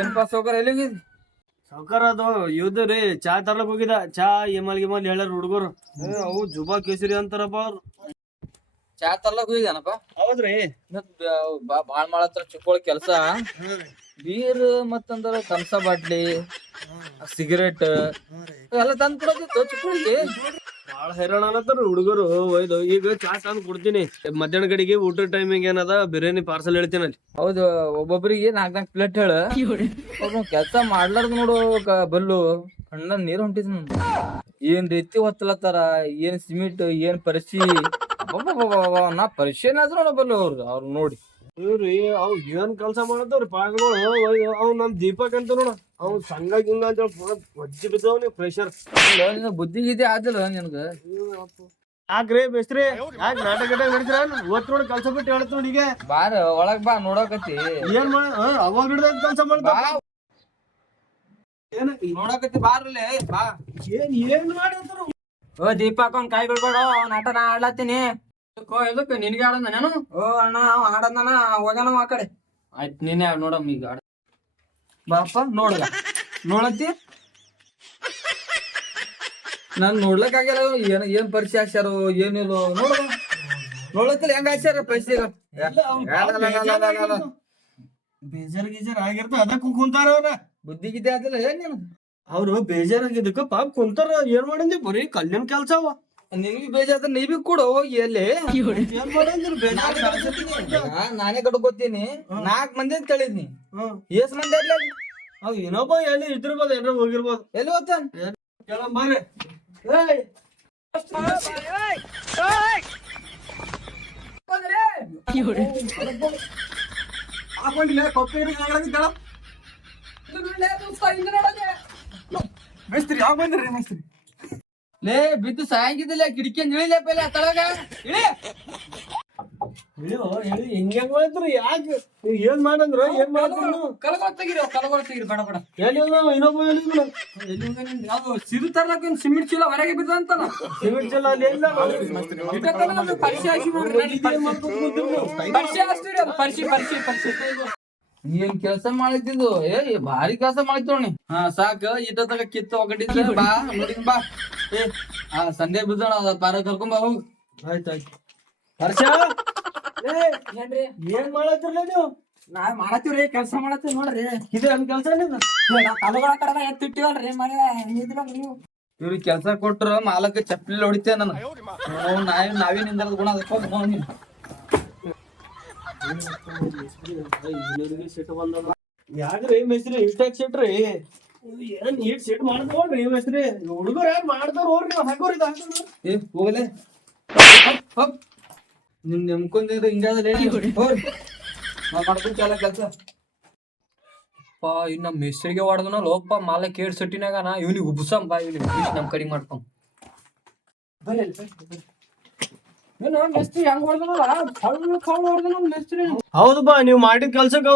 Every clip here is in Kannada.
ಏನಪ್ಪಾ ಸೌಕರ್ ಎಲ್ಲಿಗಿದ್ ಸಾವ್ಕಾರ ಅದು ಇವ್ದು ರೀ ಚಾ ತರ್ಲಕ್ ಹೋಗಿದ ಚಾ ಎಮಲ್ ಗಿಮಲ್ ಹೇಳ್ಯಾರ ಹುಡುಗರು ಅವು ಜುಬಾ ಕೇಸರಿ ಅಂತಾರಪ್ಪ ಅವ್ರು. ಚಾ ತರ್ಲಕ್ ಹೋಗಿದಾನಪ್ಪ. ಹೌದ್ರಿ ಬಾಳ್ ಮಾಡತ್ರ ಚಿಕ್ಕೋಳ ಕೆಲ್ಸ ಬೀರ್ ಮತ್ತಂದ್ರ ಥಮ್ಸ ಬಾಟ್ಲಿ ಸಿಗರೇಟ್ ಎಲ್ಲ ತಂದ್ ಕೊಡೋದಿತ್ತು ಚಿಕ್ಕೋಳಿಗೆ. ಬಾಳ ಹೈರಾಣ ಅನ್ನತ್ತಾರ ಹುಡುಗರು ಒಯ್ದು. ಈಗ ಚಾ ತಂದ್ ಕೊಡ್ತೀನಿ, ಮಧ್ಯಾಹ್ನ ಕಡೆಗೆ ಊಟದ ಟೈಮಿಂಗ್ ಏನದ ಬಿರಿಯಾನಿ ಪಾರ್ಸಲ್ ಹೇಳ್ತೀನಿ ಅಲ್ಲಿ. ಹೌದು, ಒಬ್ಬೊಬ್ರಿಗೆ 4 ಪ್ಲೇಟ್ ಹೇಳ. ಕೆಲ್ಸ ಮಾಡ್ಲಾರ್ದ ನೋಡು ಬಲ್ಲು ಕಣ್ಣ ನೀರ್ ಹೊಂಟಿದ್ ನಂದು. ಏನ್ ರೀತಿ ಹೊತ್ತಲತ್ತಾರ, ಏನ್ ಸಿಮೆಂಟ್, ಏನ್ ಪರಿಸಿ. ನಾ ಪರಿಶೀಲನೆ ನೋಡ ಬಲ್ಲು ಅವ್ರು ನೋಡಿ. ಇವ್ರಿ ಅವ್ ಏನ್ ಕೆಲ್ಸ ಮಾಡತ್ತವ್ರಿ ಪಾಗಳು. ಅವ್ ನಮ್ ದೀಪಕ್ ಅಂತ ನೋಡ, ಅವ್ ಸಂಘ ಗಿಂಗ ಅಂತ ವಜ್ಜಿ ಬಿದ್ದವ್ ಪ್ರೆಷರ್. ಬುದ್ಧಿ ಗಿದ್ದಿ ಆದಿಲ್ಲ ನಿನ್ಗ. ಯಾಕ್ರಿ ಬೇಸ್ರಿ ಯಾಕ ನಾಟಕ ನಡೀತೀರ? ಇವತ್ತು ನೋಡಿ ಕೆಲ್ಸ ಬಿಟ್ಟು ಹೇಳ್ತ ನೋಡಿ. ಈಗ ಬಾರ ಒಳಗ್ ಬಾ ನೋಡಕತ್ತಿ. ಏನ್ ಮಾಡ ಅವಾಗ ಹಿಡ್ದ ಕೆಲ್ಸ ಮಾಡ್ತಾ ನೋಡಕತ್ತಿ ಬಾರಲ್ಲೇ ಬಾ. ಏನ್ ಮಾಡತ್ತಾರ? ಓ ದೀಪಕ್ ಅವ್ನ ಕೈ ಬಿಡ್ಬೇಡ, ಅವ್ನ ಆಟ ನಾ ಆಡ್ಲತ್ತೀನಿ. ಎದಕ್ಕೆ ನಿನ್ಗೆ ಆಡಂದ ನಾನು? ಓ ಅಣ್ಣ ಅವ ಆಡಂದನ ಹೋಗಣ ಆ ಕಡೆ. ಆಯ್ತು ನೀನೇ ನೋಡಮ್ಮ ಈಗ ಆಡ. ಬಾಪ ನೋಡ್ದ ನೋಡತ್ತಿ. ನಾನ್ ನೋಡ್ಲಕ್ಕಾಗ್ಯಾರ. ಏನ್ ಪರಿಚಯ ಹಾಕ್ಸ್ಯಾರೋ ಏನಿಲ್ಲ ನೋಡ. ನೋಡತ್ತಿಲ್ಲ ಹೆಂಗ ಹಾಕ್ಸ್ಯಾರ ಪರಿಚಯ. ಬೇಜಾರ್ ಗೀಜಾರ್ ಆಗಿರ್ತ ಅದಕ್ಕೂ ಕುಂತಾರ ಅವ್ರ. ಬುದ್ಧಿ ಗಿದ್ದಿ ಆದಿಲ್ಲ ಏನ್ ನೀನು? ಅವ್ರು ಬೇಜಾರಾಗಿದ್ದಕ್ಕ ಪಾಪ ಕುಂತಾರ. ಏನ್ ಮಾಡಂದಿ ಬರೀ ಕಲ್ಯಾಣ ಕೆಲ್ಸ ಅವ. ನಿನ್ಗೆ ಬೇಜಾರ ನೀ ಬಿ ಕೂಡ ಹೋಗಿ ಎಲ್ಲಿ. ಏನ್ ಮಾಡಂದ್ರಿ ನಾನೇ ಕಡ್ಕೋತೀನಿ. 4 ಮಂದಿ ಅಂತ ಹೇಳಿದ್ನಿ. ಎಷ್ಟ್ ಮಂದಿ ಆಗ್ಲಿ ಅಲ್ಲಿ? ಅವ್ ಏನೊಬ್ಬ ಎಲ್ಲಿ ಇದ್ದಿರ್ಬೋದು, ಏನಾರ ಹೋಗಿರ್ಬೋದು. ಎಲ್ಲಿ ಹೋಗ್ತಾನ ಕೇಳಮ್ ಬರ್ರಿ. ಹಾಕೊಂಡಿಲ್ಲ ಕೊಪ್ಪಿ ಮೇಸ್ತ್ರಿ ಯಾವ ಬಂದ್ರಿ ಮೇಸ್ತ್ರಿ? ಲೇ ಬಿದ್ದು ಸಾಯಂಗಿದಿಲ್ಲ ಕಿಟಕಿಯಿಂದ ಇಳಿಲೇ ಪೈಲೆ ತಳಗ ಇಳಿ. ಹೇಳಿ ಹಿಂಗೆ ಮಾಡಿದ್ರು ಯಾಕೆ? ನೀವ್ ಏನ್ ಮಾಡಂದ್ರ ಏನ್ ಮಾಡಿದ್ರು? ಕಲಗೊಳ ತೆಗಿರಿ ಬಡ ಬಡ. ಎಲ್ಲಿ ಇನ್ನೊಬ್ಬ ಹೇಳಿದ್ರು ಅದು ಸಿರು ತರ್ಲಕ್ಕ ಒಂದು ಸಿಮೆಂಟ್ ಚೀಲ ಹೊರಗೆ ಬಿದ್ದ ಅಂತಲ್ಲ. ಸಿಮೆಂಟ್ ಚೀಲ ಅಲ್ಲಿ ಎಲ್ಲ ಏನ್ ಕೆಲಸ ಮಾಡಿದ್ದು? ಭಾರಿ ಕೆಲಸ ಮಾಡಿತ್ತು ನೀ. ಹಾ ಸಾಕ ಇಟ ತಗ ಕಿತ್ತು ಒಗಟಿದ್ರೆ ಬಾ ನೋಡಿನ್ ಬಾ. ಸಂಡೆ ಬಿದ್ದಣ ಪಾರ ಕರ್ಕೊಂಡ್ ಬಾ ಹೋಗ್. ಆಯ್ತಾಯ್ತು. ಹರ್ಷ ಏನ್ ಮಾಡತ್ತಿರ್ಲ ನೀವು? ನಾ ಮಾಡತ್ತೀವ್ರಿ ಕೆಲ್ಸ ಮಾಡತ್ತೀವಿ ನೋಡ್ರಿ. ಇದು ನಮ್ ಕೆಲ್ಸ ಕಲಗಳ ಕಡೆ ಎತ್ತಿಟ್ಟಿವಲ್ರಿ ಮನೆ ನೀವು. ಇವ್ರಿಗೆ ಕೆಲ್ಸ ಕೊಟ್ರ ಮಾಲಕ ಚಪ್ಪಲಿ ಹೊಡಿತೇವೆ ನಾನು. ನಾವೇ ನಿಂದ ಗುಣ ಯಾಕ್ರಿ ಮೇಸ್ತ್ರಿ ಇಷ್ಟಾಕ್ ಸಿಟ್ರಿ? ಏನ್ ನೀಟ್ ಸಿಟ್ ಮಾಡ್ಕೋಳ್ರಿ ಮೇಸ್ತ್ರಿ. ಹುಡುಗರು ಯಾರು ಮಾಡ್ತಾರ ಹೋಗ್ರಿ ಹಾಕೋರಿ ಹೋಗಲೇ ನಿಮ್ ನೆಮ್ಕೊಂಡಿದ್ರೆ ಹಿಂಗಾದ್ರೆ ಮಾಡ್ಕೊಂಡ್ ಚಾಲ ಕೆಲ್ಸ. ಇನ್ನ ಮೆಸ್ರಿಗೆ ಹೊಡೆದನ ಲೋಪ ಮಾಲ ಕೇಡ್ ಸಟ್ಟಿನಾಗ ನಾ ಇವ್ನಿಗೆ ಉಬ್ಸಂ ಬಾ. ಇವ್ನಿಗೆ ನಮ್ ಕಡಿಗೆ ಮಾಡ್ಕೊಂಡ್ ಮೆಸ್ತ್ರಿ ಹೆಂಗ್ ಹೊಡೆದನ ಮೆಸ್ತ್ರಿ. ಹೌದಪ್ಪ, ನೀವ್ ಮಾಡಿದ ಕೆಲ್ಸಕ್ಕ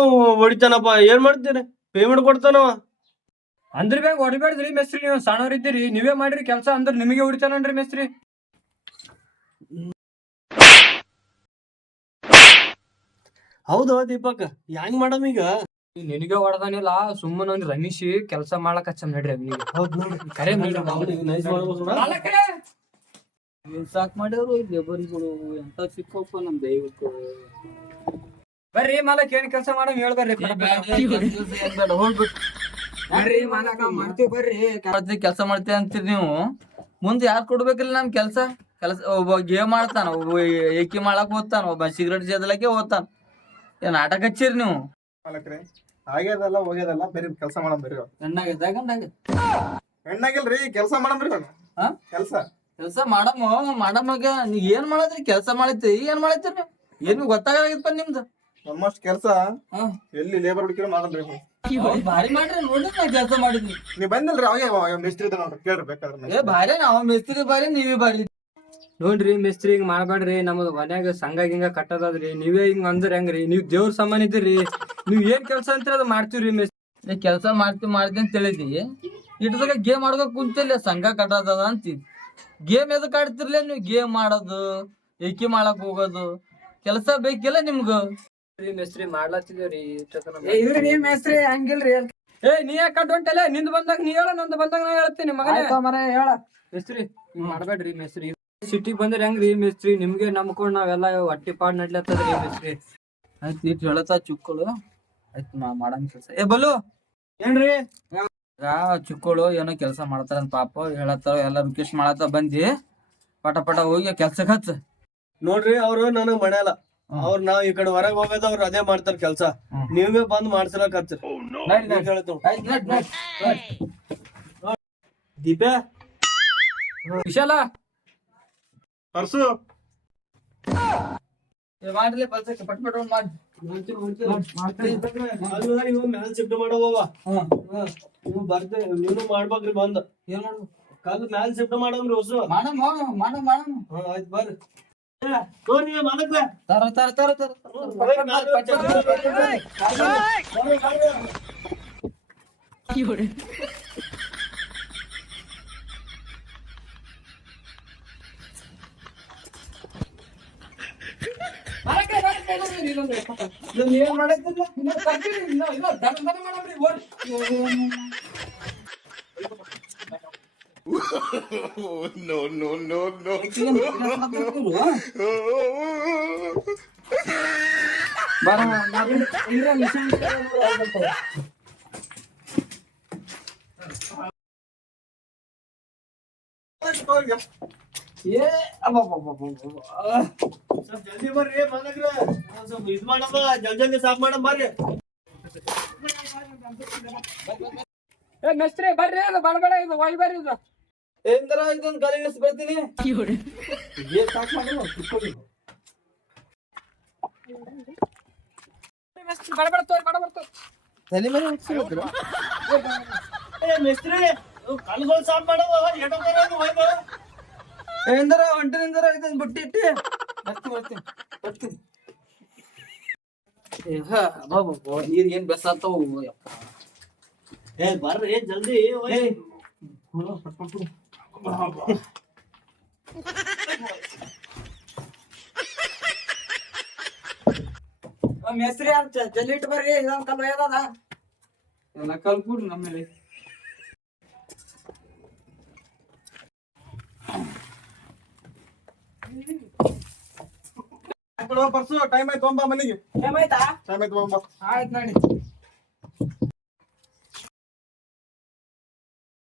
ಹೊಡಿತಾನಪ್ಪ. ಏನ್ ಮಾಡ್ತೀರಿ? ಪೇಮೆಂಟ್ ಕೊಡ್ತಾನವ. ಅಂದ್ರ ಬ್ಯಾಗ ಹೊಡಿಬೇಡ್ರಿ ಮೆಸ್ತ್ರಿ. ನೀವು ಸಣ್ಣವ್ರ ಇದ್ದೀರಿ, ನೀವೇ ಮಾಡಿರಿ ಕೆಲ್ಸ ಅಂದ್ರ ನಿಮಗೆ ಹೊಡಿತಾನನ್ರಿ ಮೆಸ್ತ್ರಿ. ಹೌದು ದೀಪಕ್, ಹೆಂಗ್ ಮಾಡಮ್ ಈಗ? ನಿನಗೆ ಹೊಡೆದಾನಿಲ್ಲ, ಸುಮ್ಮನೆ ಒಂದ್ ರಮಿಸಿ ಕೆಲ್ಸ ಮಾಡ್ಲಕ್ ಹಚ್ಚ ನಡ್ರಿ ಅವ್ನಿಗೆ. ಕರೆ ಸಾಕ್ ಮಾಡ್ಯಾವ್ರು ಲೇಬರ್ಗಳು. ಎಂತ ಸಿಕ್ಕಪ್ಪ ನಮ್ ದೈವಕ್ಕೂ. ಬರ್ರಿ ಮಾಲಕ್ ಏನ್ ಕೆಲ್ಸ ಮಾಡಮ್ ಹೇಳ್ಬರ್ರಿ. ಬರ್ರಿ ಮಾಲಕ ಮಾಡ್ತೀವಿ ಬರ್ರಿ. ಕೆಲ್ಸ ಮಾಡ್ತೀವಿ ಅಂತೀರಿ ನೀವು, ಮುಂದೆ ಯಾರು ಕೊಡ್ಬೇಕಿಲ್ಲ ನಮ್ ಕೆಲ್ಸ. ಒಬ್ಬ ಗೇಮ್ ಮಾಡ್ತಾನ, ಒಬ್ಬ ಏಕಿ ಮಾಡಕ್ ಹೋಗ್ತಾನ, ಒಬ್ಬ ಸಿಗರೇಟ್ ಸೇದಲಕ್ಕೆ ಹೋಗ್ತಾನ. ಏನ್ ನಾಟಕ ಹಚ್ಚಿರಿ ನೀವು? ಆಗ್ಯದಲ್ಲ ಹೋಗ್ಯದಲ್ಲ, ಬೇರೆ ಕೆಲಸ ಮಾಡಮ್ ಬರ್ರಿ. ಹೆಣ್ಣಾಗಿಲ್ರಿ ಕೆಲಸ ಮಾಡಮ್ರಿ. ಕೆಲ್ಸ ಮಾಡಮ್ಮಾಗ ನೀವ್ ಏನ್ ಮಾಡತ್ರಿ? ಕೆಲ್ಸ ಮಾಡತ್ರಿ ಏನ್ ಮಾಡತ್ರಿ ನೀವು? ಏನ್ ಗೊತ್ತಾಗಪ್ಪ ನಿಮ್ದು. ನಮ್ಮಷ್ಟು ಕೆಲಸ ಎಲ್ಲಿ ಲೇಬರ್ ಹುಡುಕಿರ ಮಾಡಲ್ರಿ. ಭಾರಿ ಮಾಡ್ರಿ ನೋಡ್ರಿ. ನಾ ಕೆಲ್ಸ ಮಾಡಿದ್ವಿ, ನೀವ್ ಬಂದಿಲ್ರಿ ಅವಾಗ ಮಿಸ್ತ್ರಿ ಕೇಳ್ರಿ ಬೇಕಾದ್ರೆ. ಭಾರಿ ನಾವ್ ಮಿಸ್ತ್ರಿ ಬಾರಿ ನೀವೇ ಬಾರಿ. ನೋಡ್ರಿ ಮಿಸ್ತ್ರಿ ಹಿಂಗ್ ಮಾಡ್ಬೇಡ್ರಿ. ನಮ್ದು ಮನ್ಯಾಗ ಸಂಘ ಗಿಂಗ ಕಟ್ಟದದ್ರಿ. ನೀವೇ ಹಿಂಗ್ ಅಂದ್ರ ಹೆಂಗ್ರಿ? ನೀವ್ ದೇವ್ರ ಸಮಾನ ಇದ್ದೀರಿ. ನೀವ್ ಏನ್ ಕೆಲ್ಸ ಅಂತೀರಿ ಅದ್ ಮಾಡ್ತೀವ್ರಿ ಮಿಸ್ತ್ರಿ. ಕೆಲ್ಸ ಮಾಡ್ತೀವಿ ಅಂತ ಹೇಳಿದ್ವಿ. ಇಟ್ದಾಗ ಗೇಮ್ ಆಡ್ಬೇಕು ಕುಂತಿಲ್ಲ, ಸಂಘ ಕಟ್ಟದದ ಅಂತೀವಿ. ಗೇಮ್ ಎದಕ್ ಆಡ್ತಿರ್ಲೇ ನೀವು? ಗೇಮ್ ಮಾಡೋದು, ಏಕಿ ಮಾಡಕ್ ಹೋಗೋದು, ಕೆಲಸ ಬೇಕಿಲ್ಲ ನಿಮ್ಗ? ಮೇಸ್ತ್ರಿ ಮಾಡ್ಲಾತಿದೇವ್ರಿ ಇವ್ರಿ ಮೇಸ್ತ್ರಿ ಹಂಗಿಲ್ರಿ. ಏ ನೀ ಯಾಕೆ ಹೊಂಟಲ್ಲ? ನಿಂದ್ ಬಂದಾಗ ನೀ ಹೇಳ, ನಂದು ಬಂದಾಗ ನಾ ಹೇಳ್ತೀನಿ ಮಗನೇ. ಮರ ಹೇಳ ಮೇಸ್ತ್ರಿ ಮಾಡ್ಬೇಡ್ರಿ ಮೇಸ್ತ್ರಿ. ಸಿಟಿಗ್ ಬಂದ್ರೆ ಹೆಂಗ್ರಿ ಮೇಸ್ತ್ರಿ? ನಿಮ್ಗೆ ನಂಬ್ಕೊಂಡ್ ನಾವೆಲ್ಲ ಹೊಟ್ಟಿ ಪಾಡ್ ನಡ್ಲತ್ತದ್ರಿ ಮೇಸ್ತ್ರಿ. ಆಯ್ತು ಇಟ್ ಹೇಳತ್ತ ಚುಕ್ಕಳು. ಆಯ್ತು ಮಾಡಂಗ್ ಕೆಲ್ಸ. ಏ ಬಲು ಏನ್ರಿ? ಚುಕ್ಕಳು ಏನೋ ಕೆಲಸ ಮಾಡ್ತಾರಂತ ಪಾಪ ಹೇಳತ್ತಾರ, ಎಲ್ಲ ರಿಕ್ವೆಸ್ಟ್ ಮಾಡತ್ತ ಬಂದಿ ಪಟ ಪಟ ಹೋಗಿ ಕೆಲ್ಸಕ್ಕೆ ಹಚ್ಚ. ನೋಡ್ರಿ ಅವ್ರು ನನಗ್ ಮಣ್ಯಾಲ, ಅವ್ರ ನಾವ್ ಈ ಕಡೆ ಹೊರಗ್ ಹೋಗೋದ ಅವ್ರು ಅದೇ ಮಾಡ್ತಾರ ಕೆಲ್ಸ. ನೀವೇ ಬಂದ್ ಮಾಡ್ಸಲಕ್ ಹಚ್ಚ. ದೀಪೆ ವಿಶಾಲ ಪರ್ಸು ಮಾಡ್ಲಿ ಕೆಲ್ಸಕ್ಕೆ ಪಟ್ ಪಟ್ ಮಾಡಿ. ಮ್ಯಾಲ್ ಶಿಫ್ಟ್ ಮಾಡೋವ. ನೀವು ಬರ್ತೆ, ನೀನು ಮಾಡ್ಬೇಕ್ರಿ ಬಂದ್. ಏನ್ ಮಾಡ್ಬೇಕು? ಕಲ್ ಮ್ಯಾಲ್ ಶಿಫ್ಟ್ ಮಾಡಮ್ರಿ ಹೊಸ. ಮಾಡಮ್ ಆಯ್ತು ಬರ್ರಿ. ತೋರಿ ಮಾಡಕ್ಲೆ. ತರ ತರ ತರ ತರ ಏನ್ ಮಾಡೈತಿಲ್ಲ? ನೋ ನೋ ನೋ ನೋ ಸ್ವಲ್ಪ ಜಲ್ದಿ ಬರ್ರಿ ಮಾಲಕ್ರ. ಸ್ವಲ್ಪ ಇದ್ ಮಾಡಮ್ಮ, ಜಲ್ದಿ ಸಾಫ್ ಮಾಡಮ್ ಬರ್ರಿ. ಏ ಮೇಸ್ತ್ರಿ ಬರ್ರಿ, ಅದು ಬಡಬಡ ಇದು ಒಯ್ ಬರ್ರಿ ಇದು. ಏನ್ರ ಇದೊಂದು ಗಾಲಿ ಇಳಿಸಿ ಬರ್ತೀನಿ. ಏನ್ ಸಾಕ್ ಮಾಡಿಲ್ಲ ಮೇಸ್ತ್ರಿ ಬಡಬಡ ತೋರಿ, ಬಡಬಡ ತೋರಿ. ತಲೆ ಮೇಲೆ ಉಚ್ಚಿಲ್ಲ. ಏ ಮೇಸ್ತ್ರಿ, ಕಲ್ಗೋಳ್ ಸಾಫ್ ಮಾಡವ. ಏನ್ರ ಹೊಂಟಿನಿಂದರ ಇದೊಂದು ಬುಟ್ಟಿ ಇಟ್ಟಿ ಬರ್ತೀನಿ ಬರ್ತೀನಿ. ನೀರ್ ಏನ್ ಬೆಸಾತಾವು ಯಪ್ಪ. ಏ ಬರ್ರಿ ಜಲ್ದಿ. ಮೇಸ್ತ್ರಿ ಜಲ್ದಿ ಇಟ್ಟು ಬರ್ರಿ, ಇದೊಂದ್ ಕಲ್ ಒಯ್ಯದ. ಎಲ್ಲ ಕಲ್ಬಿಡ್ರಿ ನಮ್ಮಲ್ಲಿ. ಪರ್ಸು ಟೈಮ್ ಆಯ್ತು ಹೋಗ್ಬಾ ಮನೆಗೆ. ಏನಾಯ್ತಾ? ಟೈಮ್ ಆಯ್ತು ಹೋಗ್ಬಾ. ಆಯ್ತು ನೋಡಿ.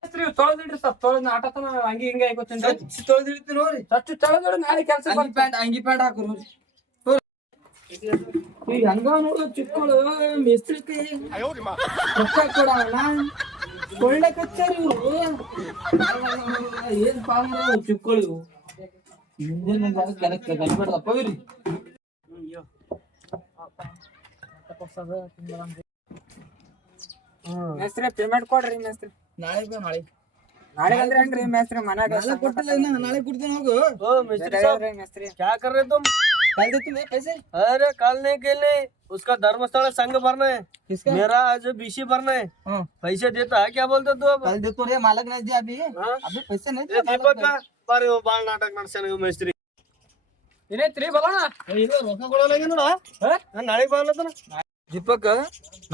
ಮೇಸ್ತ್ರಿ ತೊಳೆದಿಡ್ರಿ, ಸ್ವಲ್ಪ ತೊಳೆದ್ ಆಟತನ ಹಂಗಿ ಹಿಂಗೆ ಆಯ್ಕೋತೀನಿ. ತೊಳೆದಿಡ್ತೀನಿ ನೋಡ್ರಿ. ಅಷ್ಟು ತೊಳೆದಿಡು, ನಾಳೆ ಕೆಲಸ ಅಂಗಿ ಪ್ಯಾಂಟ್ ಹಾಕು ನೋಡ್ರಿ. ಈಗ ಹಂಗ ನೋಡು ಚಿಕ್ಕಳು ಮೇಸ್ತ್ರಿ ಕೈ ರೊಕ್ಕ ಕೊಡವಲ್ಲ ಒಳ್ಳೆ ಕಚ್ಚಾರಿ ಇವ್ರು. ಏನ್ ಪಾಲ್ ಚಿಕ್ಕಳು ಇವು. ಕಲ್ಬಿಡ್ದಪ್ಪ ಇವ್ರಿ. ಮೇಸ್ತ್ರಿ ಪೇಮೆಂಟ್ ಕೊಡ್ರಿ ಮೇಸ್ತ್ರಿ. ನಾಳೆ ನಾಳೆ ನಾಳೆ ಬಂದ್ರೆ ಹೆಂಗ್ರಿ ಮೇಸ್ತ್ರಿ? ಮನ್ಯಾಗ ನಾಳೆ ಕೊಟ್ಟಿಲ್ಲ ಇನ್ನ, ನಾಳೆ ಕೊಡ್ತೀನಿ ಹೋಗು. ओ मिस्त्री साहब, ಮೇಸ್ತ್ರಿ क्या कर रहे तुम? कल देती मैं पैसे। अरे कल नहीं के लिए उसका धर्मस्थल संघ भरना है। किसका? मेरा आज बीसी भरना है। हाँ। पैसे देता है क्या बोलते तू अब? कल दे तो रे, मालक नहीं दिया अभी। हाँ? अभी पैसे नहीं ये दिया दीपक मालक का बारे वो बाल नाटक नಡ್ಸನ मिस्त्री। ಏನೈತ್ರಿ ಬರೋಣ? ಇದು ರೊಕ್ಕ ಕೊಡಲಾಗಿ ನೋಡ. ನಾನು ನಾಳೆ ಬಾರ್ಲತ್ತನ. ದೀಪಕ್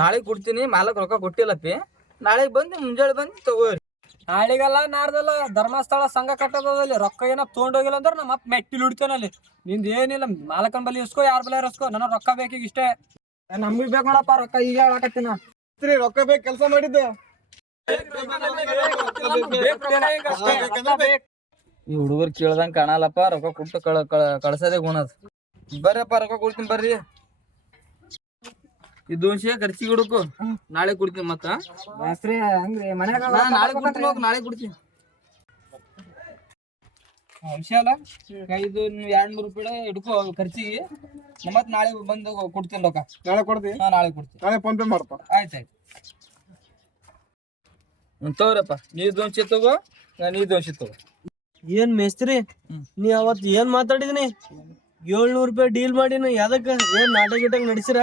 ನಾಳೆ ಕೊಡ್ತೀನಿ, ಮಾಲಕ್ ರೊಕ್ಕ ಕೊಟ್ಟಿಲ್ಲಪ್ಪಿ. ನಾಳೆ ಬಂದು ಮುಂಜಾನೆ ಬಂದು ತಗೋರಿ. ನಾಳಿಗಲ್ಲ ನಾಡ್ದಲ್ಲ ಧರ್ಮಸ್ಥಳ ಸಂಘ ಕಟ್ಟೋದಲ್ಲಿ ರೊಕ್ಕ ಏನ ತೊಗೊಂಡೋಗಿಲ್ಲ ಅಂದ್ರೆ ನಮ್ಮ ಅಪ್ಪ ಮೆಟ್ಟಿಲ್ ಹುಡ್ತೇನಲ್ಲಿ. ನಿಂದ ಏನಿಲ್ಲ, ಮಾಲಕನ್ ಬಲಿ ಇಸ್ಕೋ, ಯಾರ ಬಲಿ ಇಸ್ಕೋ, ನನಗೆ ರೊಕ್ಕ ಬೇಕೀಗ ಇಷ್ಟೇ. ನಮ್ಗ್ ಬೇಕು ನೋಡಪ್ಪ ರೊಕ್ಕ, ಈಗ ಹೇಳಕತ್ತೀನ. ಮಿಸ್ತ್ರಿ ರೊಕ್ಕ ಬೇಕು, ಕೆಲಸ ಮಾಡಿದ್ದೆ. ಈ ಹುಡುಗರು ಕೇಳ್ದಂಗ ಕಾಣಲ್ಲಪ್ಪ, ರೊಕ್ಕ ಕೊಟ್ಟು ಕಳ್ಸೋದೇ ಗುಣದ. ಬರ್ರಪ್ಪ ರೊಕ್ಕ ಕೊಡ್ತೀನಿ ಬರ್ರಿ. ಈ 200 ಖರ್ಚಿಗೆ ಹುಡುಕು, ನಾಳೆ ಕೊಡ್ತೀನಿ ಮತ್ತ. ಮೇಸ್ತ್ರಿ ಹಂಗ್ರಿ ಮನ್ಯಾಗ ನಾಳೆ ಕೊಡ್ತೀನಿ ಹೋಗ್, ನಾಳೆ ಕೊಡ್ತೀನಿ. ವಿಷಯ ಇದು ನೀವು 200 ರೂಪಾಯಿ ಹಿಡ್ಕೋ ಖರ್ಚಿಗೆ, ಮತ್ ನಾಳೆ ಬಂದು ಕೊಡ್ತೀನಿ ರೊಕ್ಕ. ನಾಳೆ ಕೊಡ್ತಿ? ಹಾ ನಾಳೆ ಕೊಡ್ತೀನಿ. ನಾಳೆ ಫೋನ್ ಪೇ ಮಾಡಪ್ಪ. ಆಯ್ತಾಯ್ತು ತಗೋರಪ್ಪ, ನೀ 200 ತಗೋ, ನೀ 200 ತಗೋ. ಏನ್ ಮೇಸ್ತ್ರಿ, ನೀ ಅವತ್ ಏನ್ ಮಾತಾಡಿದೀನಿ? 700 ರೂಪಾಯಿ ಡೀಲ್ ಮಾಡಿನ, ಯಾದಕ್ಕ? ಏನ್ ನಾಟಕ ಗಿಟಕ್ ನಡೆಸಿರ?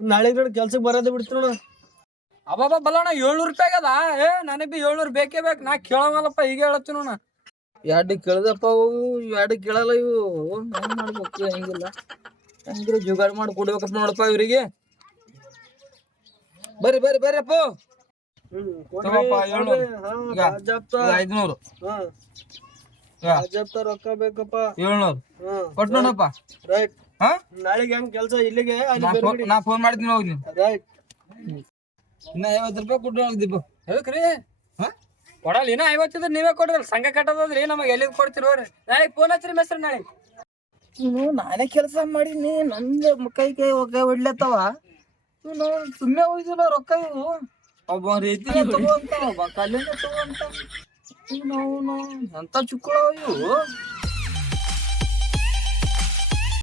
ನಾಳೆ ಕೆಲ್ಸಕ್ಕೆ ಬರೋದೇ ಬಿಡ್ತೀನಿ ನೋಡ. ಅಬ್ಬಬ್ಬ ಬಲ್ಲಣ್ಣ 700 ರೂಪಾಯಿ ಅದ. ಏ ನನಗೆ ಬಿ 700 ಬೇಕೇ ಬೇಕು. ನಾ ಕೇಳವಲ್ಲಪ್ಪ, ಈಗ ಹೇಳತ್ತೀನಿ ನೋಡ. ಎರಡು ಕೇಳ್ದಪ್ಪ ಅವು ಎರಡು ಕೇಳಲ್ಲ ಇವು ಹೆಂಗ್ ಮಾಡ್ಬೇಕು ಹೆಂಗಿಲ್ಲ ಹೆಂಗಿರ ಜುಗಾಡ್ ಮಾಡಿ ಕೊಡ್ಬೇಕಪ್ಪ ನೋಡಪ್ಪ ಇವ್ರಿಗೆ. ಬರ್ರಿ ಬರ್ರಿ ಬರ್ರಿ ಅಪ್ಪ. ತಗೋಪ್ಪ, 700. ಈಗ ರಾಜಪ್ಪ 500. ರಾಜಪ್ಪ ರೊಕ್ಕ ಬೇಕಪ್ಪ. 700 ಕೊಟ್ಟು ನೋಡಪ್ಪ. ರೈಟ್. ಹಾ ನಾಳೆಗೆ ಹೆಂಗ್ ಕೆಲ್ಸ ಇಲ್ಲಿಗೆ ನಾ ಫೋನ್ ಮಾಡ್ತೀನಿ ಹೋಗಿ ನೀವು. ರೈಟ್. ಇನ್ನ 50 ರೂಪಾಯಿ ಕೊಟ್ಟು ಹೋಗ್ದಿಪ್ಪ. ಎದಕ್ರಿ ಕೊಡಲ್ಲ ಇನ್ನ 50 ನೀವೇ ಕೊಡ್ರಲ್ಲ, ಸಂಘ ಕಟ್ಟದ್ರಿ ನಮಗೆ ಎಲ್ಲಿಂದ ಕೊಡ್ತಿರೋರಿ? ನಾಳೆ ಫೋನ್ ಹಚ್ಚ್ರಿ ಮೇಸ್ತ್ರಿ ನಾಳೆ. ನಾನೇ ಕೆಲಸ ಮಾಡೀನಿ, ನಂದು ಕೈ ಹೊಡ್ಲತ್ತವ ಇವ್ನು ಸುಮ್ಮನೆ ಹೋಯ್ದಿಲ್ಲ ರೊಕ್ಕ ಇವು. ಒಬ್ಬ ರೀತಿನ ತಗೋ ಅಂತ ಒಬ್ಬ ಕಲ್ಲಿನ ತಗೋ ಅಂತ. ಇವ್ನು ಎಂತ ಚುಕ್ಕಳ ಇವು.